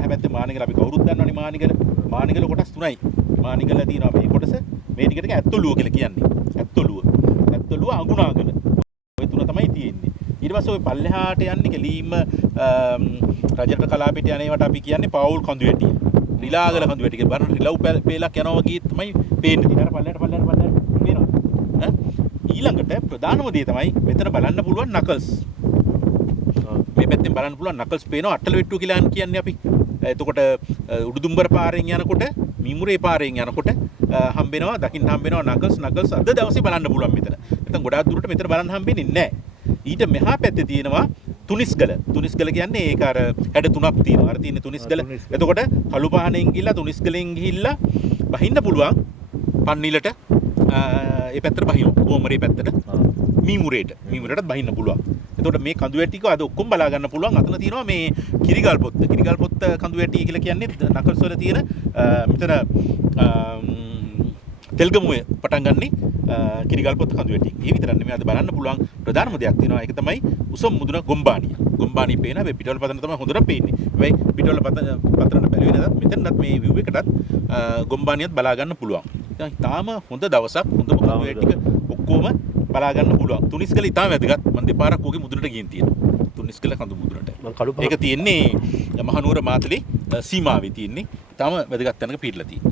හැබැයි මානිගල අපි කවුරුත් දන්නවනේ මානිගල කොටස් තුනයි. මානිගල තියෙනවා මේ කොටස මේ ටිකට ඇත්තොලුව කියලා කියන්නේ. ඇත්තොලුව අඟුණාගල. ඔය තුන තමයි තියෙන්නේ. ඊට පස්සේ ඔය පල්ලෙහාට යන්නේ කෙලීම රජරට කලාපිට යන්නේවට අපි කියන්නේ පාවුල් කඳු වැටිය. රිලාගල කඳු වැටිය. බලන්න රිලව් පෙලක් යනවා වගේ තමයි පේන්නේ. ඊට පල්ලෙහාට පේනවා. ඊළඟට ප්‍රධානම දේ තමයි මෙතන බලන්න පුළුවන් නකල්ස්. මේ පැත්තෙන් බලන්න පුළුවන් නකල්ස් පේනවා අට්ටල වෙට්ටුව කියලා කියන්නේ අපි. එතකොට උඩුදුම්බර පාරෙන් යනකොට මීමුරේ පාරෙන් යනකොට හම්බෙනවා දකින්න හම්බෙනවා නකල්ස් අද දවසේ බලන්න පුළුවන් මෙතන. නැත්නම් ගොඩාක් දුරට මෙතන බලන්න හම්බෙන්නේ නැහැ. ඊට මෙහා පැත්තේ තියෙනවා තුනිස්ගල. තුනිස්ගල කියන්නේ ඒක අර හැඩ තුනක් තියෙනවා. අර තියෙන තුනිස්ගල. එතකොට කළුපාහනෙන් ගිහිල්ලා තුනිස්ගලෙන් ගිහිල්ලා බහින්න පුළුවන් පන්නිලට ඒ පැත්තට බහිනවා. ගෝමරේ පැත්තට. මීමුරේටත් බහින්න පුළුවන්. එතකොට මේ කඳු වැටික අද ඔක්කොම බලා ගන්න පුළුවන්. අතන තියෙනවා මේ කිරිගල් පොත්ත. කිරිගල් පොත්ත කඳු වැටි කියලා කියන්නේ නකල්ස් වල තියෙන මෙතන තෙල්ගමුවේ පටන් ගන්නේ කිරිගල් පොත්ත කඳු වැටි. ඒ විතරක් නෙමෙයි අද බලන්න පුළුවන් ප්‍රධානම දෙයක් තියෙනවා. ඒක තමයි උසම් මුදුන ගොම්බානිය. ගොම්බානිය පේන හැබැයි පිටවල පතන තමයි හොඳට පේන්නේ. හැබැයි පිටවල පතන බැලුවේ නැතත් මෙතනත් මේ view එකටත් ගොම්බානියත් බලා ගන්න පුළුවන්. ඉතින් තාම හොඳ දවසක් හොඳම කඳු වැටි ටික ඔක්කොම බලා ගන්න පුළුවන්. තුනිස්ගල ඉතාම වැදගත්. මම දෙපාරක් ඕකේ මුදුනට ගිහින් තියෙනවා. තුනිස්ගල කඳු මුදුනට. ඒක තියෙන්නේ මහනුවර මාතලේ සීමාවේ තියෙන්නේ. තාම වැදගත් තැනක පිටලා තියෙන්නේ.